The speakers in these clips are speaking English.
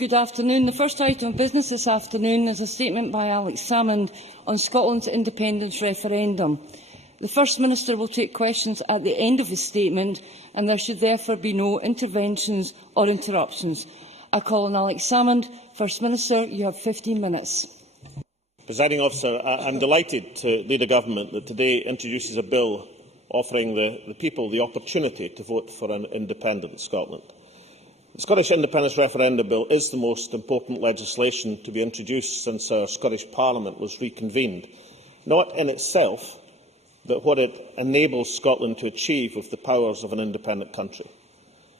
Good afternoon. The first item of business this afternoon is a statement by Alex-Salmond on Scotland's independence referendum. The First Minister will take questions at the end of his statement, and there should therefore be no interventions or interruptions. I call on Alex-Salmond. First Minister, you have 15 minutes. Presiding Officer, I am delighted to lead a government that today introduces a bill offering the people the opportunity to vote for an independent Scotland. The Scottish Independence Referendum Bill is the most important legislation to be introduced since our Scottish Parliament was reconvened, not in itself, but what it enables Scotland to achieve with the powers of an independent country.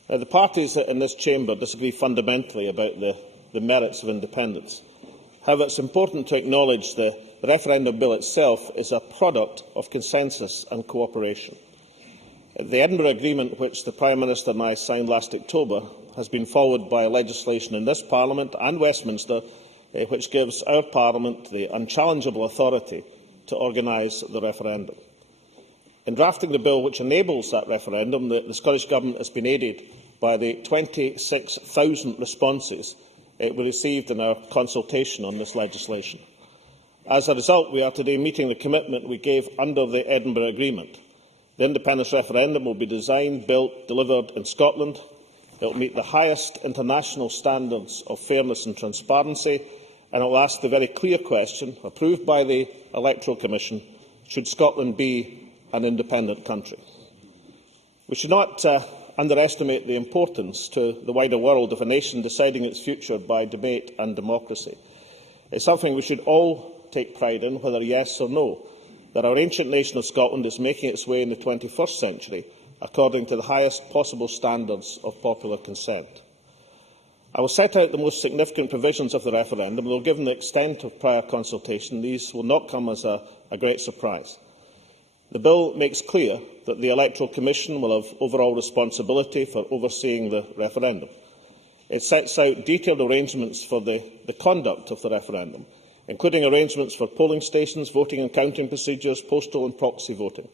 Now, the parties in this chamber disagree fundamentally about the merits of independence. However, it is important to acknowledge the referendum bill itself is a product of consensus and cooperation. The Edinburgh Agreement, which the Prime Minister and I signed last October, has been followed by legislation in this Parliament and Westminster, which gives our Parliament the unchallengeable authority to organise the referendum. In drafting the bill which enables that referendum, the Scottish Government has been aided by the 26,000 responses we received in our consultation on this legislation. As a result, we are today meeting the commitment we gave under the Edinburgh Agreement. The independence referendum will be designed, built, delivered in Scotland. It will meet the highest international standards of fairness and transparency, and it will ask the very clear question, approved by the Electoral Commission: should Scotland be an independent country? We should not underestimate the importance to the wider world of a nation deciding its future by debate and democracy. It is something we should all take pride in, whether yes or no, that our ancient nation of Scotland is making its way in the 21st century according to the highest possible standards of popular consent. I will set out the most significant provisions of the referendum, though given the extent of prior consultation, these will not come as a great surprise. The bill makes clear that the Electoral Commission will have overall responsibility for overseeing the referendum. It sets out detailed arrangements for the conduct of the referendum, including arrangements for polling stations, voting and counting procedures, postal and proxy voting.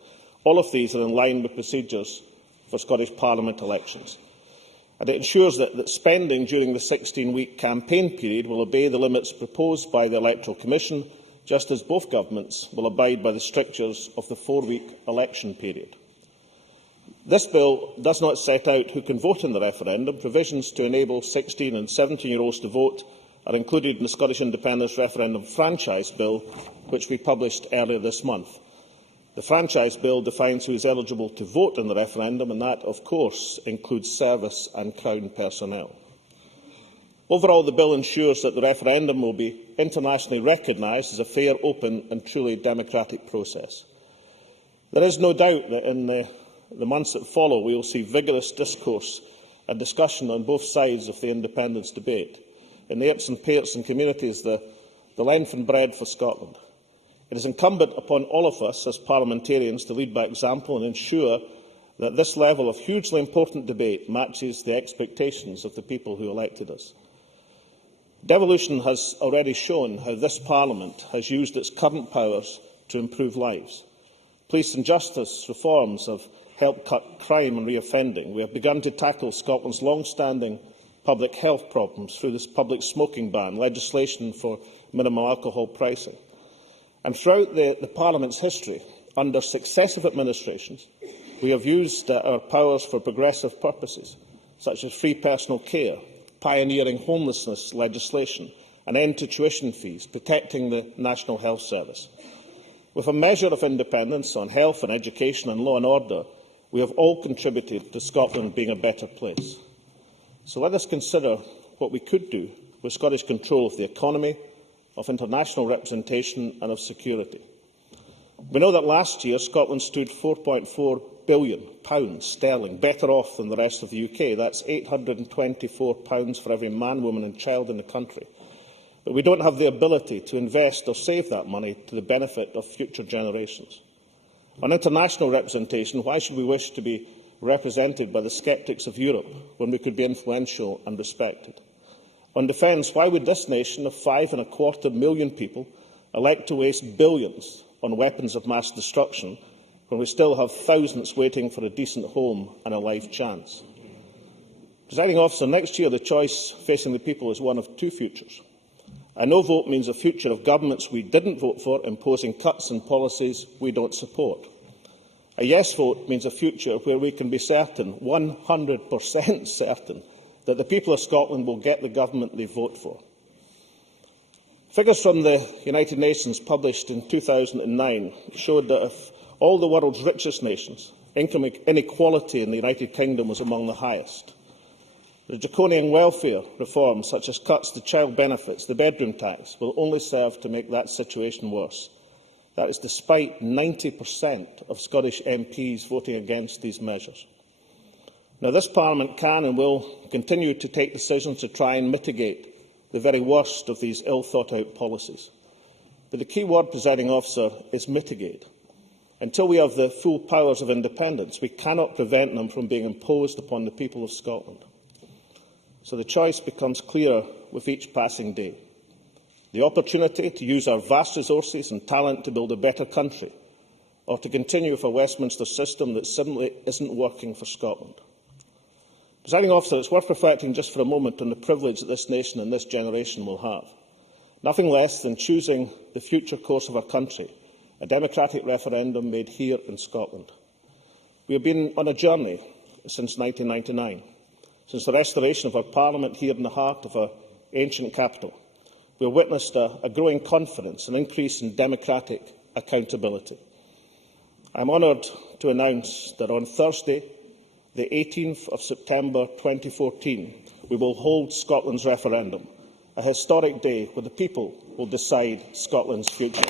All of these are in line with procedures for Scottish Parliament elections. And it ensures that spending during the 16-week campaign period will obey the limits proposed by the Electoral Commission, just as both governments will abide by the strictures of the 4-week election period. This bill does not set out who can vote in the referendum. Provisions to enable 16- and 17-year-olds to vote are included in the Scottish Independence Referendum Franchise Bill, which we published earlier this month. The Franchise Bill defines who is eligible to vote in the referendum, and that, of course, includes service and Crown personnel. Overall, the bill ensures that the referendum will be internationally recognised as a fair, open and truly democratic process. There is no doubt that in the months that follow we will see vigorous discourse and discussion on both sides of the independence debate. In the Ipps and Pearts and communities, the length and breadth for Scotland. It is incumbent upon all of us as parliamentarians to lead by example and ensure that this level of hugely important debate matches the expectations of the people who elected us. Devolution has already shown how this Parliament has used its current powers to improve lives. Police and justice reforms have helped cut crime and reoffending. We have begun to tackle Scotland's long-standing public health problems through this public smoking ban, legislation for minimum alcohol pricing. And throughout the Parliament's history, under successive administrations, we have used our powers for progressive purposes, such as free personal care, pioneering homelessness legislation, an end to tuition fees, protecting the National Health Service. With a measure of independence on health and education and law and order, we have all contributed to Scotland being a better place. So let us consider what we could do with Scottish control of the economy, of international representation and of security. We know that last year Scotland stood £4.4 billion sterling better off than the rest of the UK. That's £824 for every man, woman and child in the country. But we don't have the ability to invest or save that money to the benefit of future generations. On international representation, why should we wish to be represented by the sceptics of Europe when we could be influential and respected? On defence, why would this nation of 5.25 million people elect to waste billions on weapons of mass destruction when we still have thousands waiting for a decent home and a life chance? Presiding Officer, next year the choice facing the people is one of two futures. A no vote means a future of governments we didn't vote for imposing cuts and policies we don't support. A yes vote means a future where we can be certain, 100% certain, that the people of Scotland will get the government they vote for. Figures from the United Nations published in 2009 showed that of all the world's richest nations, income inequality in the United Kingdom was among the highest. The draconian welfare reforms, such as cuts to child benefits, the bedroom tax, will only serve to make that situation worse. That is despite 90% of Scottish MPs voting against these measures. Now, this Parliament can and will continue to take decisions to try and mitigate the very worst of these ill-thought-out policies. But the key word, Presiding Officer, is mitigate. Until we have the full powers of independence, we cannot prevent them from being imposed upon the people of Scotland. So the choice becomes clearer with each passing day. The opportunity to use our vast resources and talent to build a better country, or to continue with a Westminster system that simply isn't working for Scotland. Presiding Officer, it's worth reflecting just for a moment on the privilege that this nation and this generation will have. Nothing less than choosing the future course of our country, a democratic referendum made here in Scotland. We have been on a journey since 1999. Since the restoration of our Parliament here in the heart of our ancient capital, we have witnessed a growing confidence, an increase in democratic accountability. I am honoured to announce that on Thursday, the 18th of September 2014, we will hold Scotland's referendum, a historic day where the people will decide Scotland's future.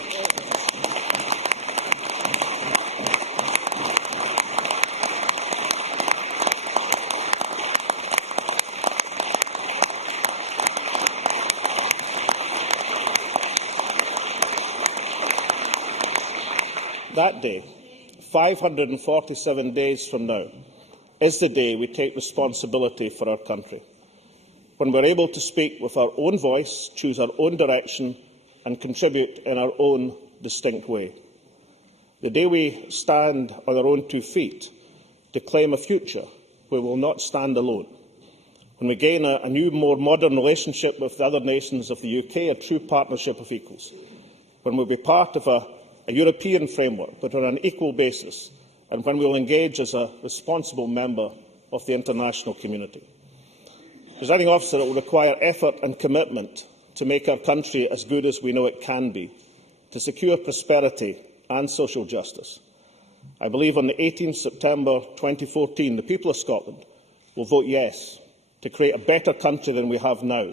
That day, 547 days from now, is the day we take responsibility for our country, when we are able to speak with our own voice, choose our own direction and contribute in our own distinct way. The day we stand on our own 2 feet to claim a future where we will not stand alone, when we gain a new, more modern relationship with the other nations of the UK, a true partnership of equals, when we will be part of a European framework, but on an equal basis, and when we will engage as a responsible member of the international community. Presiding Officer, it will require effort and commitment to make our country as good as we know it can be, to secure prosperity and social justice. I believe on the 18th September 2014, the people of Scotland will vote yes to create a better country than we have now,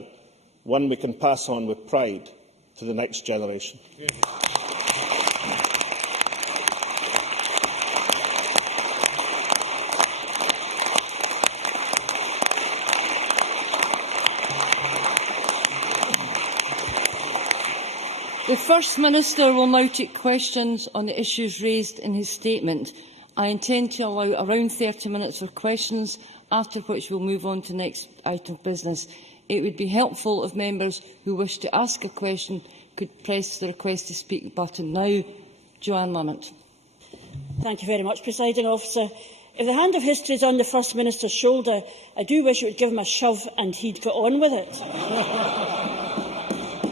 one we can pass on with pride to the next generation. The First Minister will now take questions on the issues raised in his statement. I intend to allow around 30 minutes for questions, after which we will move on to the next item of business. It would be helpful if members who wish to ask a question could press the request to speak button now. Joanne Lamont. Thank you very much, Presiding Officer. If the hand of history is on the First Minister's shoulder, I do wish it would give him a shove and he'd get on with it.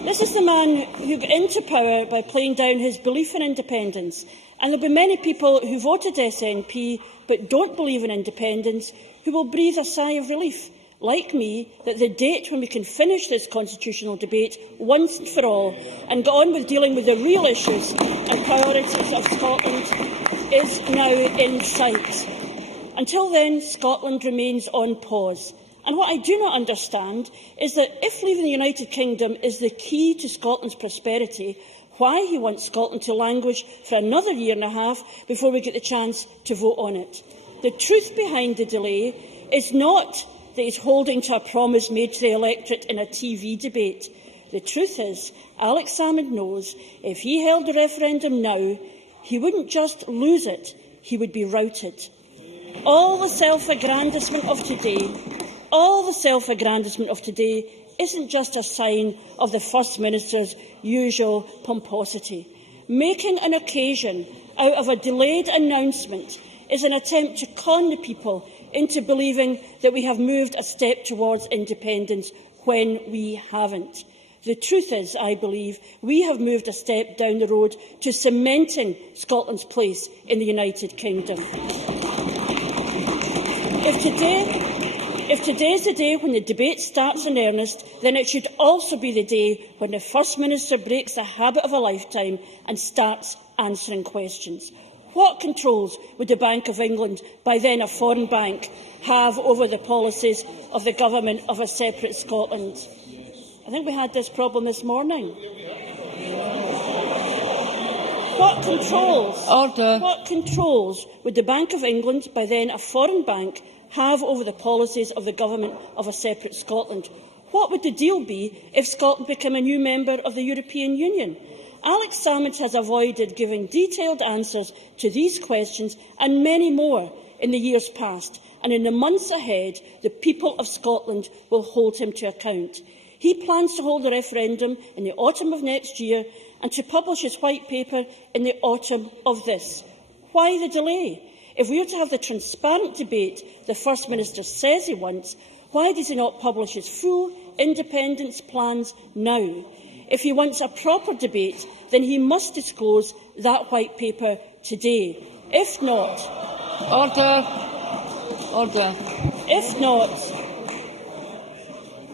This is the man who got into power by playing down his belief in independence, and there will be many people who voted SNP but don't believe in independence who will breathe a sigh of relief, like me, that the date when we can finish this constitutional debate once and for all and get on with dealing with the real issues and priorities of Scotland is now in sight. Until then, Scotland remains on pause. And what I do not understand is that if leaving the United Kingdom is the key to Scotland's prosperity, why he wants Scotland to languish for another year and a half before we get the chance to vote on it. The truth behind the delay is not that he is holding to a promise made to the electorate in a TV debate. The truth is, Alex-Salmond knows if he held the referendum now, he wouldn't just lose it, he would be routed. All the self-aggrandisement of today isn't just a sign of the First Minister's usual pomposity. Making an occasion out of a delayed announcement is an attempt to con the people into believing that we have moved a step towards independence when we haven't. The truth is, I believe, we have moved a step down the road to cementing Scotland's place in the United Kingdom. If today is the day when the debate starts in earnest, then it should also be the day when the First Minister breaks the habit of a lifetime and starts answering questions. What controls would the Bank of England, by then a foreign bank, have over the policies of the Government of a separate Scotland? I think we had this problem this morning. What controls would the Bank of England, by then a foreign bank, have over the policies of the Government of a separate Scotland? What would the deal be if Scotland became a new member of the European Union? Alex-Salmond has avoided giving detailed answers to these questions and many more in the years past, and in the months ahead, the people of Scotland will hold him to account. He plans to hold a referendum in the autumn of next year and to publish his white paper in the autumn of this. Why the delay? If we are to have the transparent debate the First Minister says he wants, why does he not publish his full independence plans now? If he wants a proper debate, then he must disclose that white paper today. If not... Order.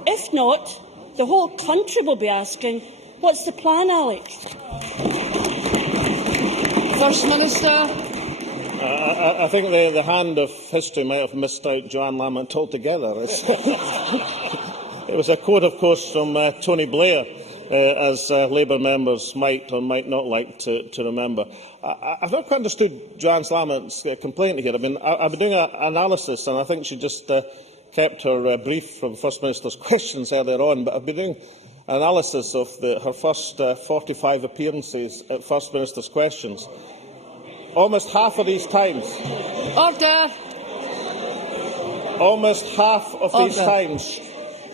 If not, the whole country will be asking, what's the plan, Alex? First Minister. I think the hand of history might have missed out Joanne Lamont altogether. It was a quote, of course, from Tony Blair, as Labour members might or might not like to remember. I've not quite understood Joanne Lamont's complaint here. I mean, I've been doing an analysis, and I think she just kept her brief from the First Minister's questions earlier on, but I've been doing an analysis of her first 45 appearances at First Minister's questions. Almost half of these times... Order! Almost half of these times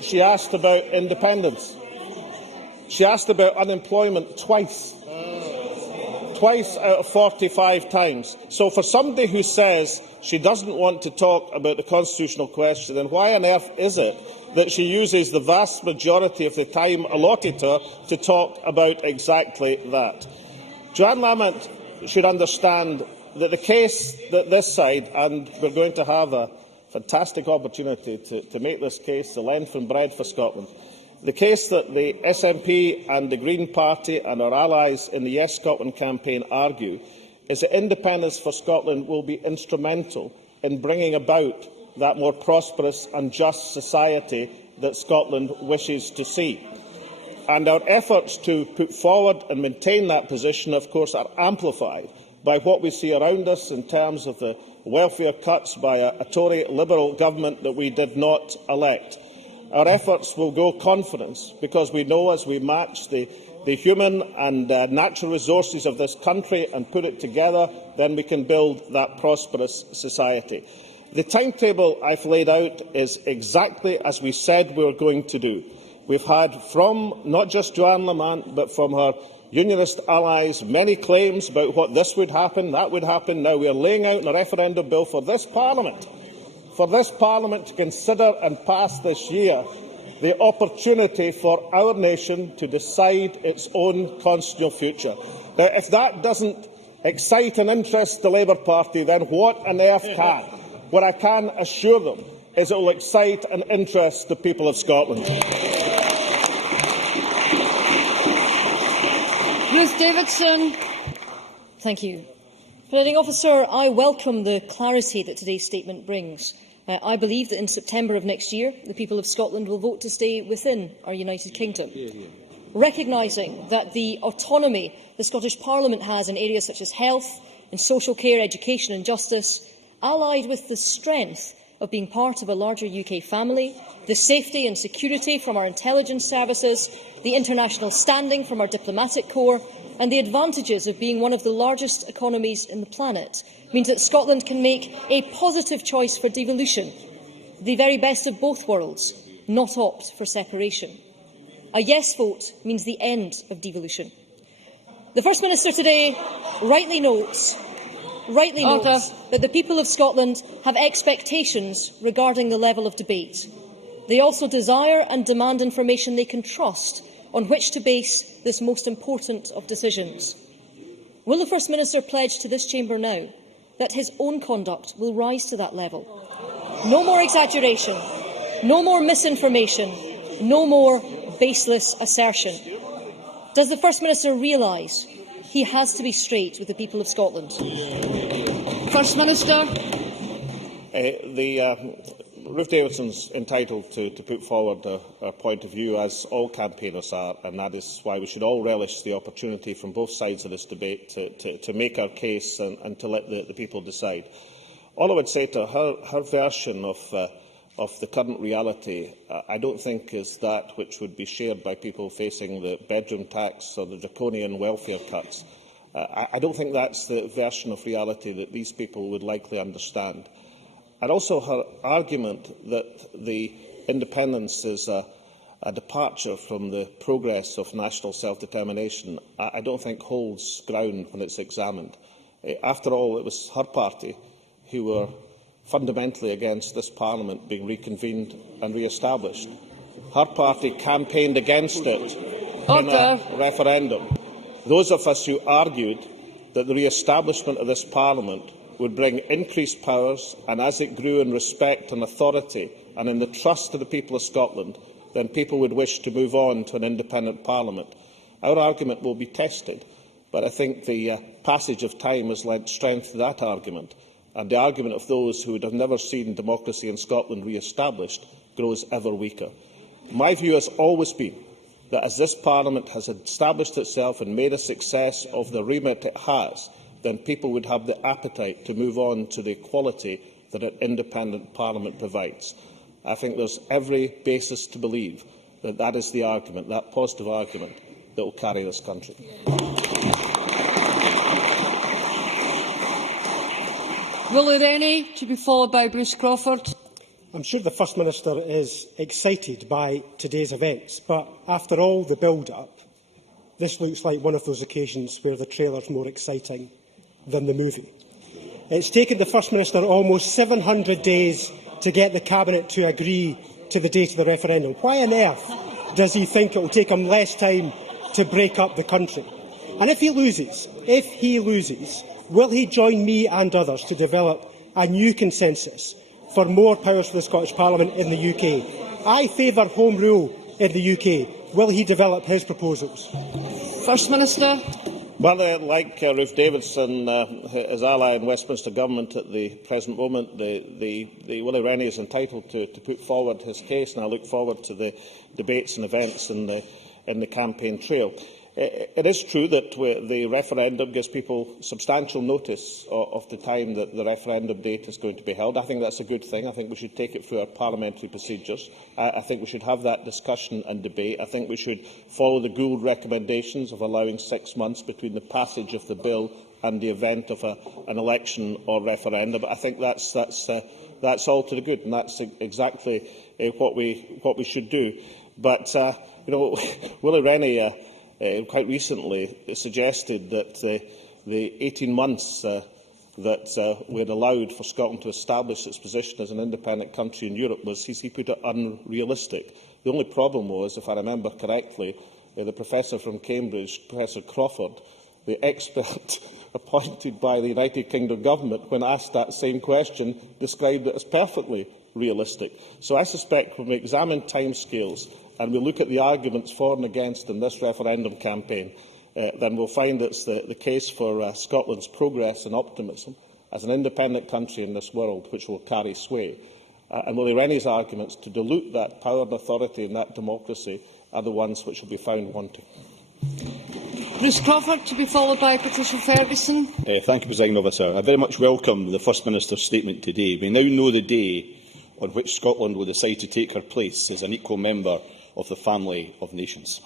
she asked about independence. She asked about unemployment twice. Twice out of 45 times. So for somebody who says she doesn't want to talk about the constitutional question, then why on earth is it that she uses the vast majority of the time allotted to her to talk about exactly that? Joanne Lamont should understand that the case that this side, and we're going to have a fantastic opportunity to make this case the length and breadth for Scotland, the case that the SNP and the Green Party and our allies in the Yes Scotland campaign argue is that independence for Scotland will be instrumental in bringing about that more prosperous and just society that Scotland wishes to see. And our efforts to put forward and maintain that position, of course, are amplified by what we see around us in terms of the welfare cuts by a Tory Liberal government that we did not elect. Our efforts will grow confidence because we know as we match the human and natural resources of this country and put it together, then we can build that prosperous society. The timetable I've laid out is exactly as we said we were going to do. We've had from not just Joanne Lamont but from her Unionist allies many claims about what this would happen, that would happen. Now we are laying out in a referendum bill for this Parliament to consider and pass this year the opportunity for our nation to decide its own constitutional future. Now, if that doesn't excite and interest the Labour Party, then what on earth can? What I can assure them is it will excite and interest the people of Scotland. Ruth Davidson. Thank you. Presiding Officer, I welcome the clarity that today's statement brings. I believe that in September of next year, the people of Scotland will vote to stay within our United Kingdom. Recognising that the autonomy the Scottish Parliament has in areas such as health and social care, education and justice, allied with the strength of being part of a larger UK family, the safety and security from our intelligence services, the international standing from our diplomatic corps, and the advantages of being one of the largest economies in the planet, means that Scotland can make a positive choice for devolution, the very best of both worlds, not opt for separation. A yes vote means the end of devolution. The First Minister today rightly notes rightly notes that the people of Scotland have expectations regarding the level of debate. They also desire and demand information they can trust on which to base this most important of decisions. Will the First Minister pledge to this chamber now that his own conduct will rise to that level? No more exaggeration, no more misinformation, no more baseless assertion. Does the First Minister realise he has to be straight with the people of Scotland? First Minister. Ruth Davidson's entitled to put forward a point of view, as all campaigners are, and that is why we should all relish the opportunity from both sides of this debate to make our case and to let the people decide. All I would say to her version of the current reality, I don't think is that which would be shared by people facing the bedroom tax or the draconian welfare cuts. I don't think that's the version of reality that these people would likely understand. And also her argument that the independence is a departure from the progress of national self-determination, I don't think holds ground when it's examined. After all, it was her party who were fundamentally against this Parliament being reconvened and re-established. Her party campaigned against it in a referendum. Those of us who argued that the re-establishment of this Parliament would bring increased powers, and as it grew in respect and authority and in the trust of the people of Scotland, then people would wish to move on to an independent Parliament. Our argument will be tested, but I think the passage of time has lent strength to that argument, and the argument of those who would have never seen democracy in Scotland re-established grows ever weaker. My view has always been that as this Parliament has established itself and made a success of the remit it has, then people would have the appetite to move on to the equality that an independent Parliament provides. I think there is every basis to believe that that is the argument, that positive argument, that will carry this country. Willie Rennie, to be followed by Bruce Crawford. I'm sure the First Minister is excited by today's events, but after all the build-up, this looks like one of those occasions where the trailer is more exciting than the movie. It's taken the First Minister almost 700 days to get the Cabinet to agree to the date of the referendum. Why on earth does he think it will take him less time to break up the country? And if he loses, will he join me and others to develop a new consensus for more powers for the Scottish Parliament in the UK? I favour home rule in the UK. Will he develop his proposals? First Minister. Well, like Ruth Davidson, his ally in Westminster Government at the present moment, the Willie Rennie is entitled to put forward his case, and I look forward to the debates and events in the campaign trail. It is true that the referendum gives people substantial notice of the time that the referendum date is going to be held. I think that's a good thing. I think we should take it through our parliamentary procedures. I think we should have that discussion and debate. I think we should follow the Gould recommendations of allowing 6 months between the passage of the bill and the event of an election or referendum. But I think that's all to the good, and that's exactly what we should do. But Willie Rennie quite recently suggested that the 18 months that we had allowed for Scotland to establish its position as an independent country in Europe was, he put it, unrealistic. The only problem was, if I remember correctly, the professor from Cambridge, Professor Crawford, the expert appointed by the United Kingdom Government, when asked that same question, described it as perfectly realistic. So I suspect when we examine timescales and we look at the arguments for and against in this referendum campaign, then we'll find it's the case for Scotland's progress and optimism as an independent country in this world which will carry sway. And Willie Rennie's arguments to dilute that power and authority and that democracy are the ones which will be found wanting. Bruce Crawford, to be followed by Patricia Ferguson. Thank you, Presiding Officer. I very much welcome the First Minister's statement today. We now know the day on which Scotland will decide to take her place as an equal member of the family of nations.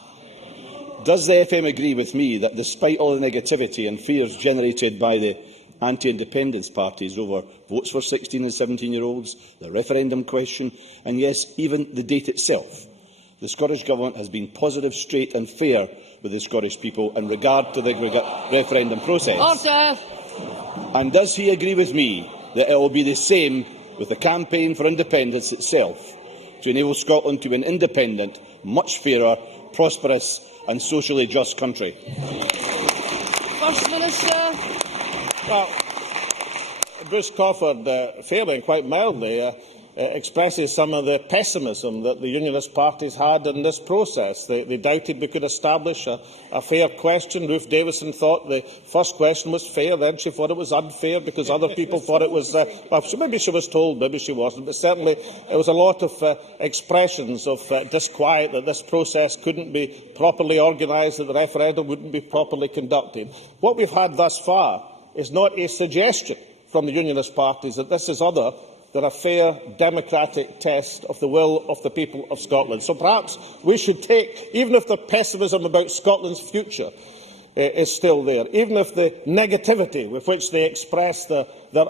Does the FM agree with me that, despite all the negativity and fears generated by the anti-independence parties over votes for 16 and 17-year-olds, the referendum question, and yes, even the date itself, the Scottish Government has been positive, straight and fair with the Scottish people in regard to the referendum process? Order. And does he agree with me that it will be the same with the campaign for independence itself, to enable Scotland to be an independent, much fairer, prosperous and socially just country? First Minister. Well, Bruce Crawford, fairly and quite mildly, expresses some of the pessimism that the Unionist parties had in this process. They doubted we could establish a fair question. Ruth Davison thought the first question was fair, then she thought it was unfair because other people thought it was... well, maybe she was told, maybe she wasn't, but certainly there was a lot of expressions of disquiet that this process couldn't be properly organised, that the referendum wouldn't be properly conducted. What we've had thus far is not a suggestion from the Unionist parties that this is other than a fair democratic test of the will of the people of Scotland. So perhaps we should take, even if the pessimism about Scotland's future is still there, even if the negativity with which they express their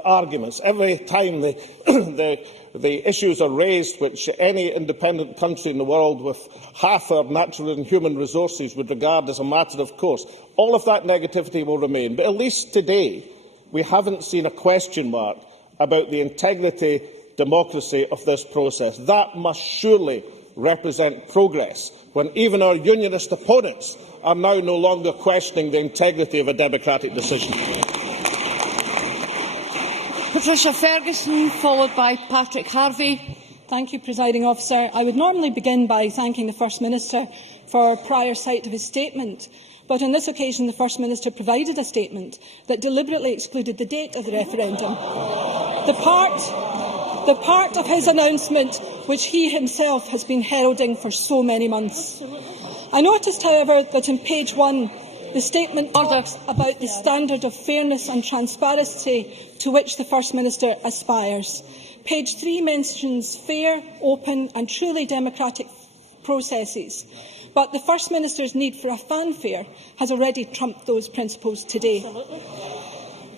arguments, every time the issues are raised which any independent country in the world with half our natural and human resources would regard as a matter of course, all of that negativity will remain. But at least today we haven't seen a question mark about the integrity, democracy of this process. That must surely represent progress, when even our Unionist opponents are now no longer questioning the integrity of a democratic decision. Patricia Ferguson, followed by Patrick Harvie. Thank you, Presiding Officer. I would normally begin by thanking the First Minister for prior sight of his statement. But on this occasion, the First Minister provided a statement that deliberately excluded the date of the referendum. The part of his announcement which he himself has been heralding for so many months. I noticed, however, that on page 1, the statement talks about the standard of fairness and transparency to which the First Minister aspires. Page 3 mentions fair, open and truly democratic processes. But the First Minister's need for a fanfare has already trumped those principles today.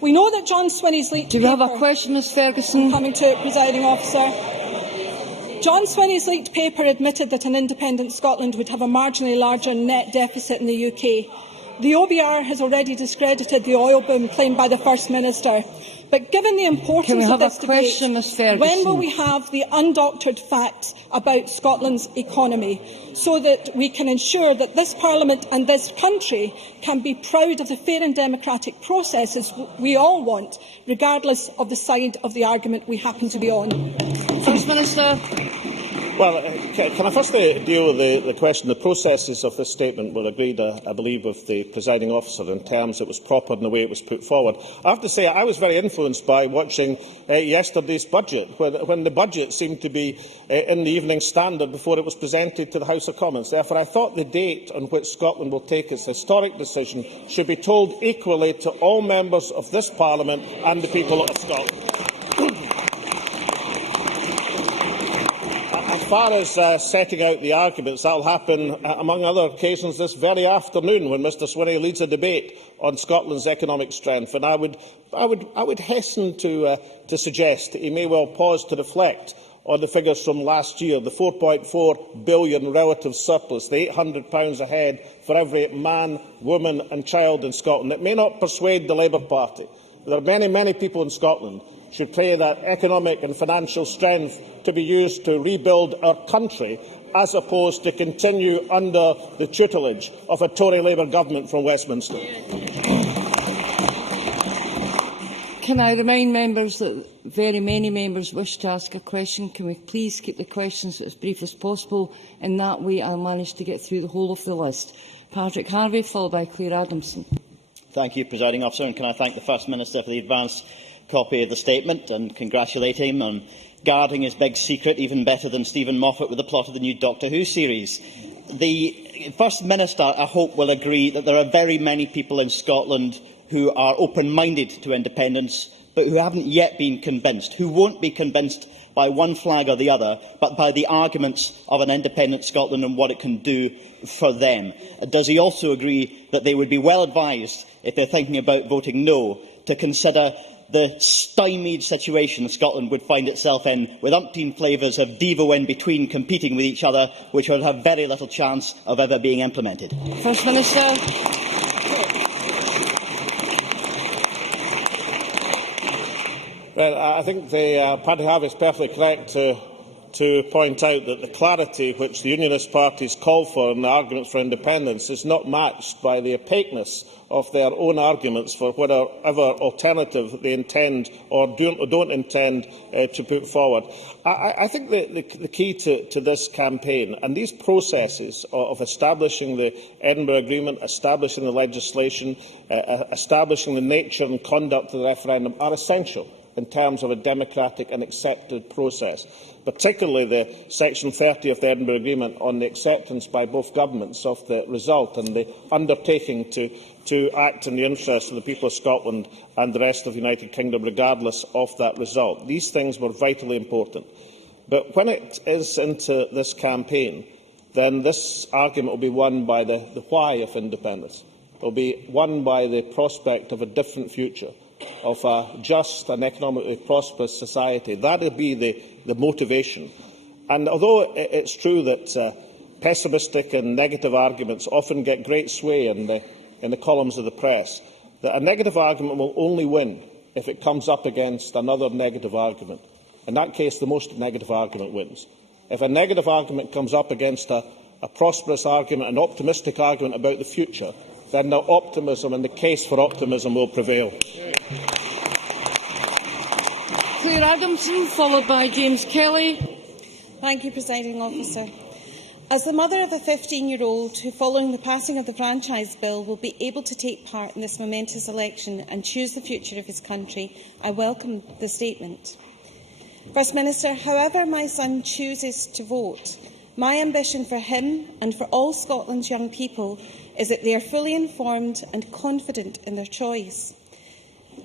We know that John Swinney's leaked paper... Do you have a question, Ms Ferguson? Coming to it, Presiding Officer. John Swinney's leaked paper admitted that an independent Scotland would have a marginally larger net deficit in the UK. The OBR has already discredited the oil boom claimed by the First Minister. But given the importance of this debate, when will we have the undoctored facts about Scotland's economy, so that we can ensure that this Parliament and this country can be proud of the fair and democratic processes we all want, regardless of the side of the argument we happen to be on? First Minister. Well, can I first deal with the question? The processes of this statement were agreed, I believe, with the presiding officer in terms it was proper in the way it was put forward. I have to say I was very influenced by watching yesterday's budget, when the budget seemed to be in the Evening Standard before it was presented to the House of Commons. Therefore, I thought the date on which Scotland will take its historic decision should be told equally to all members of this Parliament and the people of Scotland. As far as setting out the arguments, that will happen, among other occasions, this very afternoon when Mr Swinney leads a debate on Scotland's economic strength. And I would hasten to suggest he may well pause to reflect on the figures from last year, the £4.4 billion relative surplus, the £800 a head for every man, woman and child in Scotland. It may not persuade the Labour Party. There are many, many people in Scotland should play that economic and financial strength to be used to rebuild our country, as opposed to continue under the tutelage of a Tory Labour government from Westminster. Can I remind members that very many members wish to ask a question? Can we please keep the questions as brief as possible? In that way, I'll manage to get through the whole of the list. Patrick Harvie, followed by Claire Adamson. Thank you, Presiding Officer, and can I thank the First Minister for the advance copy of the statement and congratulate him on guarding his big secret even better than Stephen Moffat with the plot of the new Doctor Who series. The First Minister, I hope, will agree that there are very many people in Scotland who are open-minded to independence, but who haven't yet been convinced, who won't be convinced by one flag or the other, but by the arguments of an independent Scotland and what it can do for them. Does he also agree that they would be well advised, if they're thinking about voting no, to consider the stymied situation Scotland would find itself in, with umpteen flavours of Devo in between competing with each other, which would have very little chance of ever being implemented? First Minister. Well, I think Paddy Harvey is perfectly correct to point out that the clarity which the Unionist parties call for in the arguments for independence is not matched by the opaqueness of their own arguments for whatever alternative they intend or don't intend to put forward. I think the key to this campaign and these processes of establishing the Edinburgh Agreement, establishing the legislation, establishing the nature and conduct of the referendum are essential in terms of a democratic and accepted process, particularly the Section 30 of the Edinburgh Agreement on the acceptance by both governments of the result and the undertaking to act in the interest of the people of Scotland and the rest of the United Kingdom, regardless of that result. These things were vitally important. But when it is into this campaign, then this argument will be won by the why of independence. It will be won by the prospect of a different future, of a just and economically prosperous society. That will be the motivation. And although it's true that pessimistic and negative arguments often get great sway in the columns of the press, that a negative argument will only win if it comes up against another negative argument. In that case, the most negative argument wins. If a negative argument comes up against a prosperous argument, an optimistic argument about the future, then the optimism and the case for optimism will prevail. Claire Adamson, followed by James Kelly. Thank you, Presiding Officer. As the mother of a 15-year-old who, following the passing of the Franchise Bill, will be able to take part in this momentous election and choose the future of his country, I welcome the statement. First Minister, however my son chooses to vote, my ambition for him and for all Scotland's young people is that they are fully informed and confident in their choice.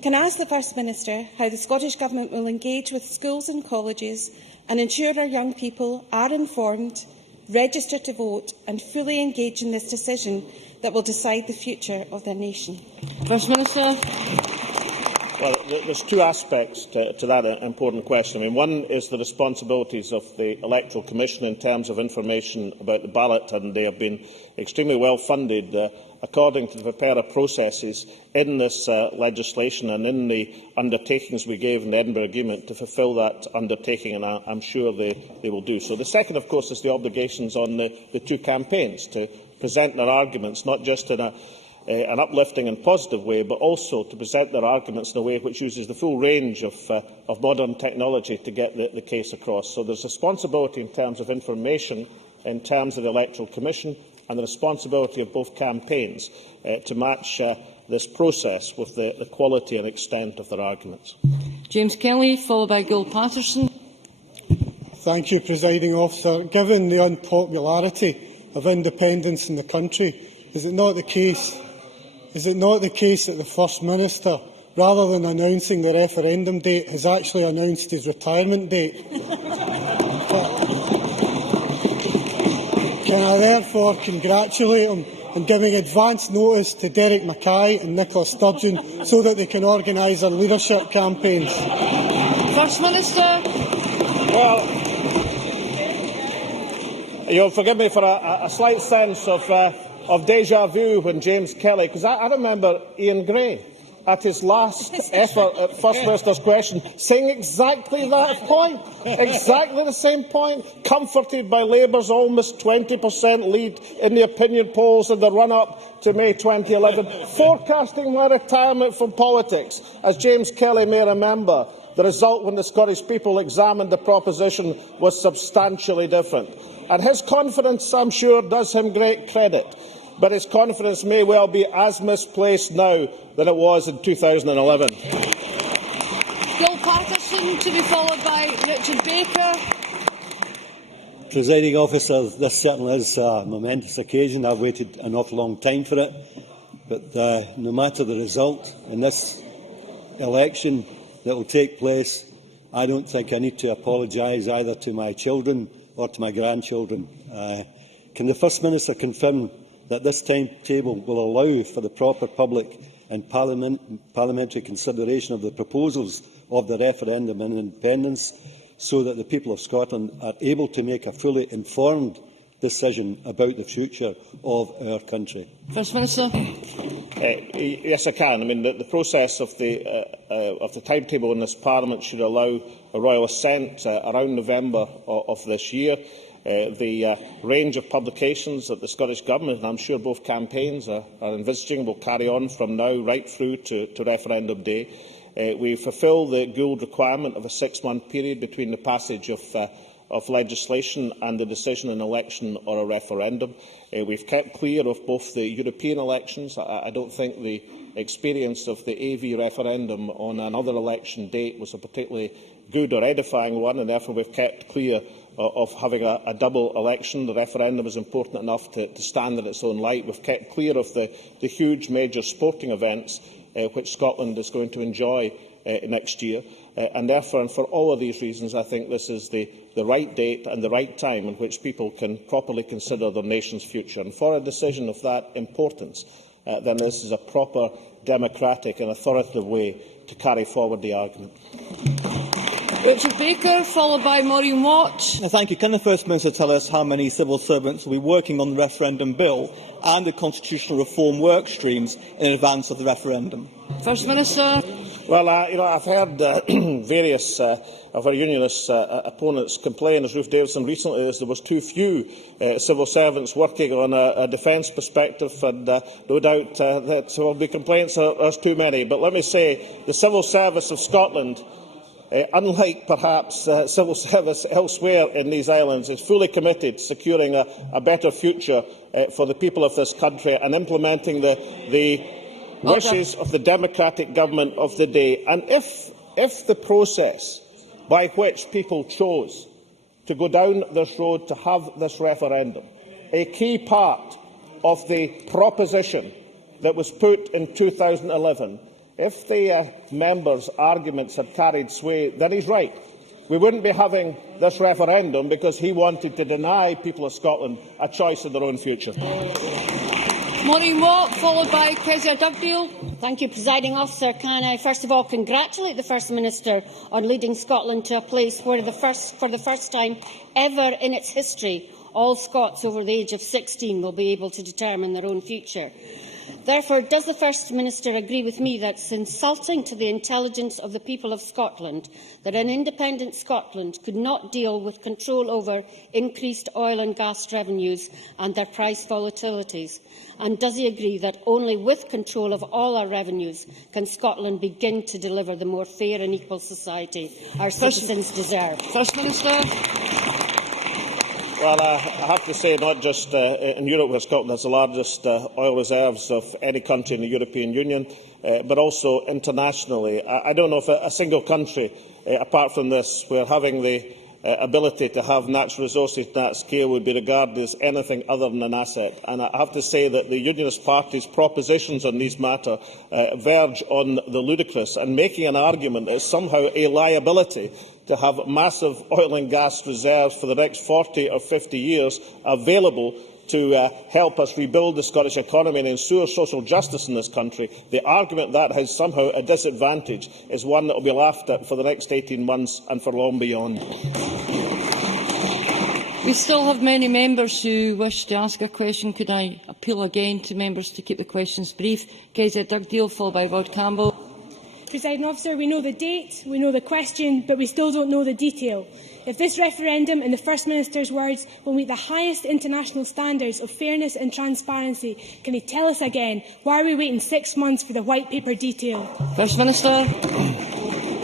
Can I ask the First Minister how the Scottish Government will engage with schools and colleges and ensure our young people are informed, register to vote and fully engage in this decision that will decide the future of their nation? First Minister. Well, there's two aspects to that important question. One is the responsibilities of the Electoral Commission in terms of information about the ballot, and they have been extremely well funded according to the preparer processes in this legislation and in the undertakings we gave in the Edinburgh Agreement to fulfil that undertaking, and I'm sure they will do so. The second, of course, is the obligations on the two campaigns to present their arguments, not just in an uplifting and positive way, but also to present their arguments in a way which uses the full range of modern technology to get the case across. So there's responsibility in terms of information, in terms of the Electoral Commission, and the responsibility of both campaigns to match this process with the quality and extent of their arguments. James Kelly, followed by Gil Patterson. Thank you, Presiding Officer. Given the unpopularity of independence in the country, is it not the case that the First Minister, rather than announcing the referendum date, has actually announced his retirement date? Can I therefore congratulate him on giving advance notice to Derek Mackay and Nicola Sturgeon so that they can organise their leadership campaigns? First Minister. Well, you'll forgive me for a slight sense of déjà vu when James Kelly, because I remember Ian Gray at his last effort at First Minister's question saying exactly that point, exactly the same point, comforted by Labour's almost 20% lead in the opinion polls in the run-up to May 2011, forecasting my retirement from politics. As James Kelly may remember, the result when the Scottish people examined the proposition was substantially different. And his confidence, I'm sure, does him great credit. But his confidence may well be as misplaced now than it was in 2011. Gil Patterson, to be followed by Richard Baker. Presiding Officer, this certainly is a momentous occasion. I've waited an awful long time for it. But no matter the result in this election that will take place, I don't think I need to apologise either to my children or to my grandchildren. Can the First Minister confirm that this timetable will allow for the proper public and parliamentary consideration of the proposals of the referendum on independence, so that the people of Scotland are able to make a fully informed decision about the future of our country? First Minister. Yes, I can. I mean, the process of the timetable in this Parliament should allow a royal assent around November of this year. The range of publications that the Scottish Government, and I'm sure both campaigns, are envisaging will carry on from now right through to referendum day. We fulfil the Gould requirement of a 6-month period between the passage of legislation and the decision in an election or a referendum. We've kept clear of both the European elections. I don't think the experience of the AV referendum on another election date was a particularly good or edifying one, and therefore we've kept clear of having a double election. The referendum is important enough to stand in its own light. We've kept clear of the huge major sporting events which Scotland is going to enjoy next year. And therefore, and for all of these reasons, I think this is the right date and the right time in which people can properly consider their nation's future. And for a decision of that importance, then this is a proper, democratic and authoritative way to carry forward the argument. Richard Baker, followed by Maureen Watt. Thank you. Can the First Minister tell us how many civil servants will be working on the referendum bill and the constitutional reform work streams in advance of the referendum? First Minister. Well, I've heard various of our unionist opponents complain, as Ruth Davidson recently, as there was too few civil servants working on a defence perspective, and no doubt that there will be complaints that there's too many. But let me say, the civil service of Scotland, unlike perhaps civil service elsewhere in these islands, is fully committed to securing a better future for the people of this country and implementing the wishes of the democratic government of the day. And if the process by which people chose to go down this road to have this referendum, a key part of the proposition that was put in 2011, if the members' arguments had carried sway, then he's right. We wouldn't be having this referendum because he wanted to deny people of Scotland a choice in their own future. Maureen Watt, followed by Kezia Dugdale. Thank you, Presiding Officer. Can I first of all congratulate the First Minister on leading Scotland to a place where for the first time ever in its history, all Scots over the age of 16 will be able to determine their own future. Therefore, does the First Minister agree with me that it's insulting to the intelligence of the people of Scotland that an independent Scotland could not deal with control over increased oil and gas revenues and their price volatilities? And does he agree that only with control of all our revenues can Scotland begin to deliver the more fair and equal society our citizens deserve? First Minister. Well, I have to say, not just in Europe, where Scotland has the largest oil reserves of any country in the European Union, but also internationally. I don't know of a single country, apart from this, where having the ability to have natural resources to that scale would be regarded as anything other than an asset. And I have to say that the Unionist Party's propositions on these matters verge on the ludicrous, and making an argument that is somehow a liability to have massive oil and gas reserves for the next 40 or 50 years available to help us rebuild the Scottish economy and ensure social justice in this country. The argument that has somehow a disadvantage is one that will be laughed at for the next 18 months and for long beyond. We still have many members who wish to ask a question. Could I appeal again to members to keep the questions brief? Kezia Dugdale, followed by Rod Campbell. Presiding Officer, we know the date, we know the question, but we still don't know the detail. If this referendum, in the First Minister's words, will meet the highest international standards of fairness and transparency, can he tell us again, why are we waiting 6 months for the white paper detail? First Minister.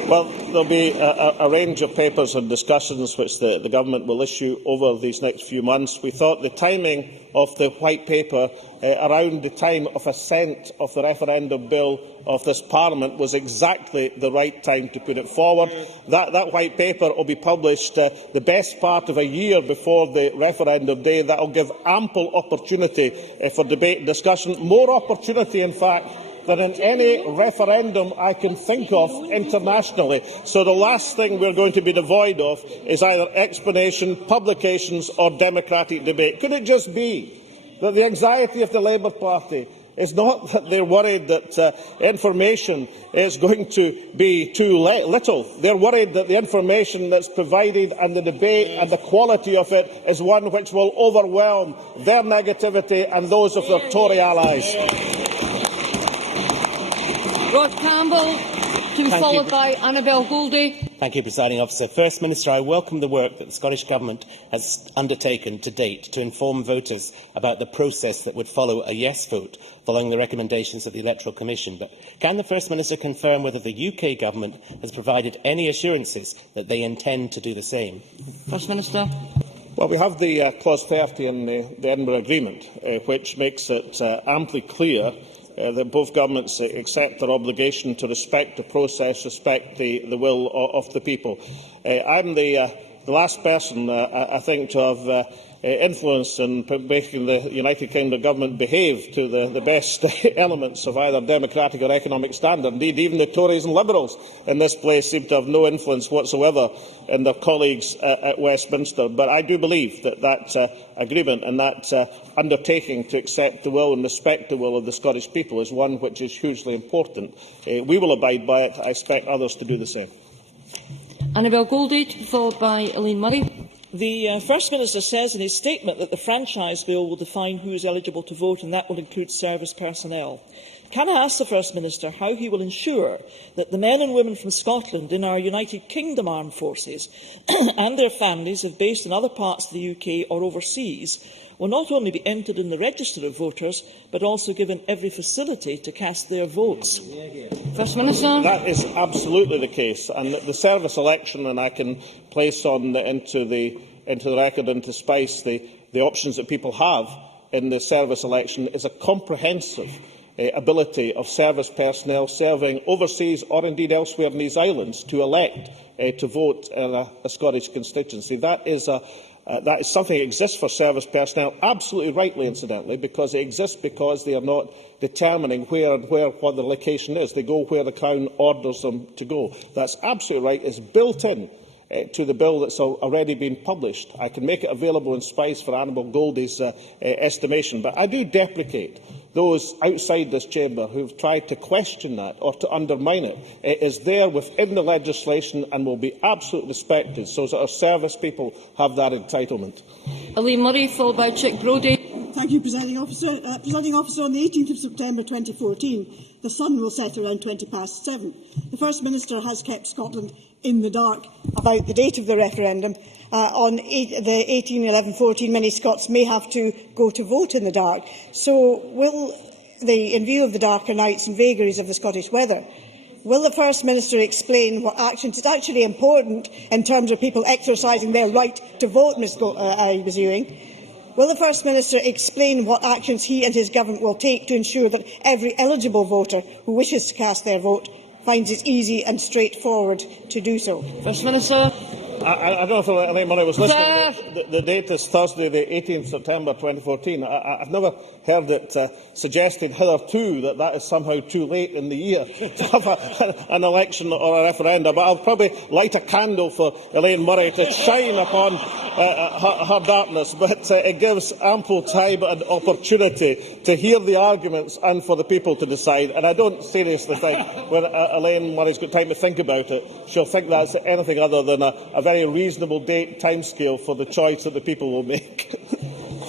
Well, there will be a range of papers and discussions which the Government will issue over these next few months. We thought the timing of the white paper around the time of assent of the referendum bill of this Parliament was exactly the right time to put it forward. That white paper will be published the best part of a year before the referendum day. That will give ample opportunity for debate and discussion, more opportunity, in fact, than in any referendum I can think of internationally. So the last thing we are going to be devoid of is either explanation, publications or democratic debate. Could it just be that the anxiety of the Labour Party is not that they're worried that information is going to be too little. They're worried that the information that's provided and the debate and the quality of it is one which will overwhelm their negativity and those of their Tory allies. Rod Campbell, to be followed by Annabel Goldie. Thank you, Presiding Officer. First Minister, I welcome the work that the Scottish Government has undertaken to date to inform voters about the process that would follow a yes vote following the recommendations of the Electoral Commission. But can the First Minister confirm whether the UK Government has provided any assurances that they intend to do the same? First Minister. Well, we have the Clause 30 in the Edinburgh Agreement, which makes it amply clear that both governments accept their obligation to respect the process, respect the will of the people. I'm the last person, I think, to have influence in making the United Kingdom government behave to the best elements of either democratic or economic standard. Indeed, even the Tories and Liberals in this place seem to have no influence whatsoever in their colleagues at Westminster. But I do believe that that agreement and that undertaking to accept the will and respect the will of the Scottish people is one which is hugely important. We will abide by it. I expect others to do the same. Annabel Goldie, followed by Elaine Murray. The First Minister says in his statement that the Franchise Bill will define who is eligible to vote, and that will include service personnel. Can I ask the First Minister how he will ensure that the men and women from Scotland in our United Kingdom armed forces and their families, if based in other parts of the UK or overseas, will not only be entered in the register of voters, but also given every facility to cast their votes? First Minister. That is absolutely the case, and the service election, and I can place into the record and to spice the options that people have in the service election, is a comprehensive ability of service personnel serving overseas or indeed elsewhere in these islands to elect to vote in a Scottish constituency. That is something that exists for service personnel, absolutely rightly, incidentally, because it exists because they are not determining what the location is. They go where the Crown orders them to go. That's absolutely right. It's built in to the bill that's already been published. I can make it available in spice for Annabel Goldie's estimation, but I do deprecate those outside this chamber who have tried to question that or to undermine it. It is there within the legislation and will be absolutely respected, so that our service people have that entitlement. Elaine Murray, followed by Chick Brodie. Thank you, Presiding Officer. Presiding Officer, on the 18th of September 2014, the sun will set around 7:20. The First Minister has kept Scotland in the dark about the date of the referendum. On the 18/11/14, many Scots may have to go to vote in the dark. So, in view of the darker nights and vagaries of the Scottish weather, will the First Minister explain what actions is actually important in terms of people exercising their right to vote, I was viewing? Will the First Minister explain what actions he and his government will take to ensure that every eligible voter who wishes to cast their vote finds it easy and straightforward to do so? First Minister. I don't know if Elaine Murray was listening. The date is Thursday, the 18th September 2014. I've never heard it suggested hitherto that is somehow too late in the year to have an election or a referendum. But I'll probably light a candle for Elaine Murray to shine upon her darkness. But it gives ample time and opportunity to hear the arguments and for the people to decide. And I don't seriously think when Elaine Murray's got time to think about it, she'll think that's anything other than a very reasonable date timescale for the choice that the people will make.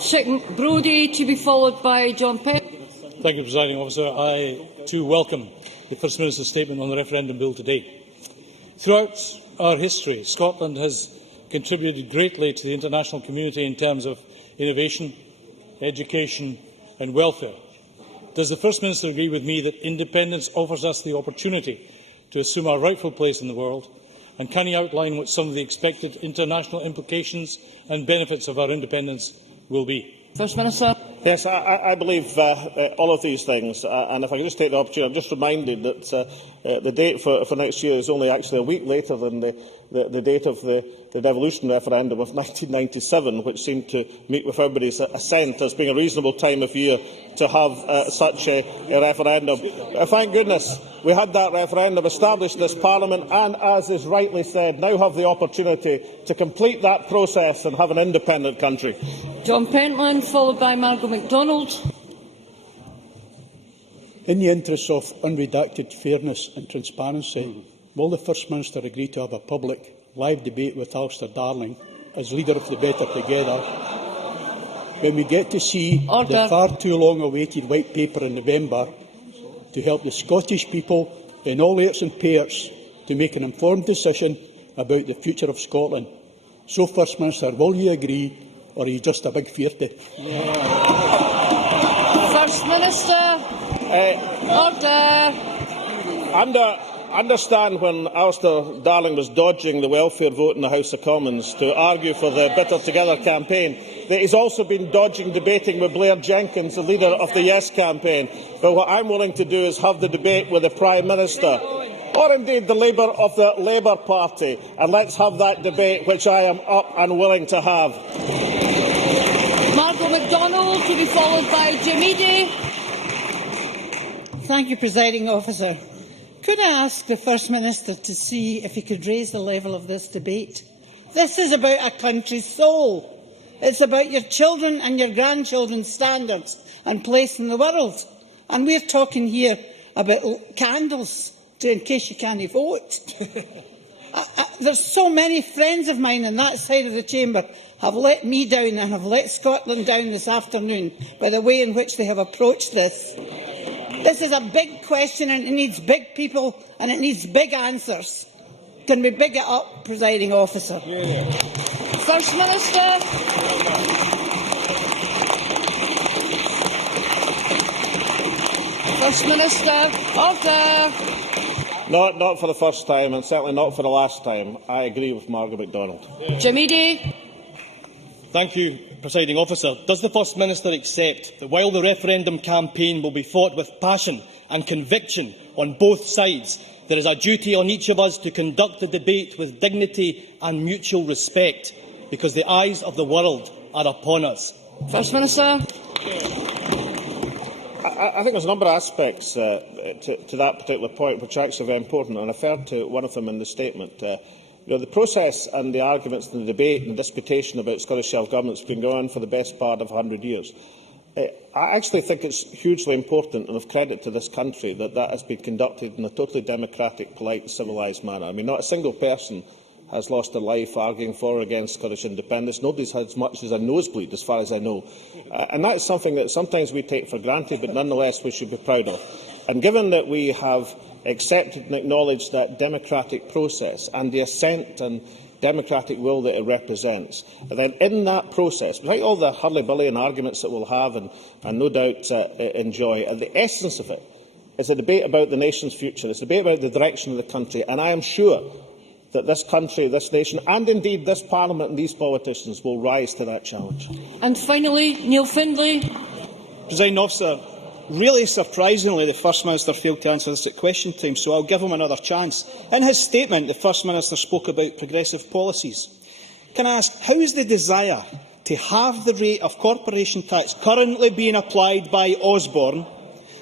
Chick Brodie, to be followed by John Pett. Thank you, Presiding Officer. I, too, welcome the First Minister's statement on the referendum bill today. Throughout our history, Scotland has contributed greatly to the international community in terms of innovation, education and welfare. Does the First Minister agree with me that independence offers us the opportunity to assume our rightful place in the world? And can he outline what some of the expected international implications and benefits of our independence will be? First Minister. Yes, I believe all of these things. And if I can just take the opportunity, I'm just reminded that the date for next year is only actually a week later than the date of the devolution referendum of 1997, which seemed to meet with everybody's assent as being a reasonable time of year to have such a referendum. Thank goodness we had that referendum, established this Parliament, and, as is rightly said, now have the opportunity to complete that process and have an independent country. John Pentland, followed by Margaret MacDonald. In the interests of unredacted fairness and transparency, will the First Minister agree to have a public, live debate with Alistair Darling as leader of the Better Together when we get to see the far too long-awaited White Paper in November to help the Scottish people in all layers and pairs to make an informed decision about the future of Scotland? So, First Minister, will you agree, or are you just a big fearty? First Minister. Order. Understand when Alistair Darling was dodging the welfare vote in the House of Commons to argue for the Better Together campaign, that he's also been dodging debating with Blair Jenkins, the leader of the Yes campaign. But what I'm willing to do is have the debate with the Prime Minister, or indeed the leader of the Labour Party, and let's have that debate, which I am up and willing to have. Margaret MacDonald, to be followed by Jim Eadie. Thank you, Presiding Officer. Could I ask the First Minister to see if he could raise the level of this debate? This is about a country's soul. It's about your children and your grandchildren's standards and place in the world. And we're talking here about candles, in case you can't vote. There's so many friends of mine on that side of the chamber have let me down and have let Scotland down this afternoon by the way in which they have approached this. This is a big question and it needs big people and it needs big answers. Can we big it up, Presiding Officer? First Minister. First Minister. Order. Not for the first time, and certainly not for the last time. I agree with Margaret MacDonald. Jim Eadie. Thank you, Presiding Officer. Does the First Minister accept that while the referendum campaign will be fought with passion and conviction on both sides, there is a duty on each of us to conduct the debate with dignity and mutual respect, because the eyes of the world are upon us? First Minister. I think there's a number of aspects to that particular point which are actually very important, and I referred to one of them in the statement. The process and the arguments and the debate and the disputation about Scottish self-government has been going on for the best part of 100 years. I actually think it's hugely important and of credit to this country that that has been conducted in a totally democratic, polite and civilised manner. I mean, not a single person has lost their life arguing for or against Scottish independence. Nobody's had as much as a nosebleed, as far as I know. And that is something that sometimes we take for granted, but nonetheless we should be proud of. And given that we have accepted and acknowledged that democratic process and the assent and democratic will that it represents, and then in that process, despite all the hurly-burly and arguments that we'll have and no doubt enjoy, at the essence of it is a debate about the nation's future. It's a debate about the direction of the country, and I am sure that this country, this nation, and indeed this Parliament and these politicians will rise to that challenge. And finally, Neil Findlay. Presiding Officer, really surprisingly, the First Minister failed to answer this at question time, so I'll give him another chance. In his statement, the First Minister spoke about progressive policies. Can I ask, how is the desire to halve the rate of corporation tax currently being applied by Osborne,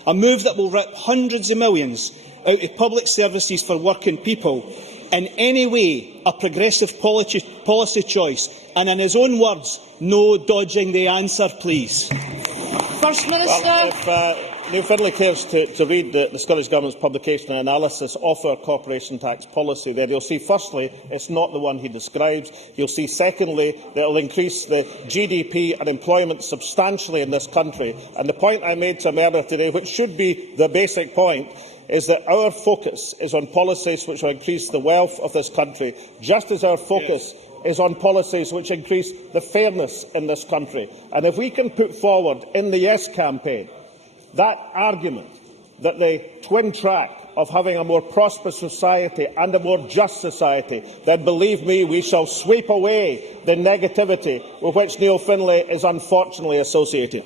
a move that will rip hundreds of millions out of public services for working people, in any way a progressive policy choice? And in his own words, no dodging the answer, please. First Minister. Well, if Neil Findlay cares to read the Scottish Government's publication and analysis of our corporation tax policy, there you'll see, firstly, it's not the one he describes. You'll see, secondly, that it will increase the GDP and employment substantially in this country. And the point I made to him earlier today, which should be the basic point, is that our focus is on policies which will increase the wealth of this country, just as our focus is on policies which increase the fairness in this country. And if we can put forward in the Yes campaign that argument that the twin track of having a more prosperous society and a more just society, then believe me, we shall sweep away the negativity with which Neil Findlay is unfortunately associated.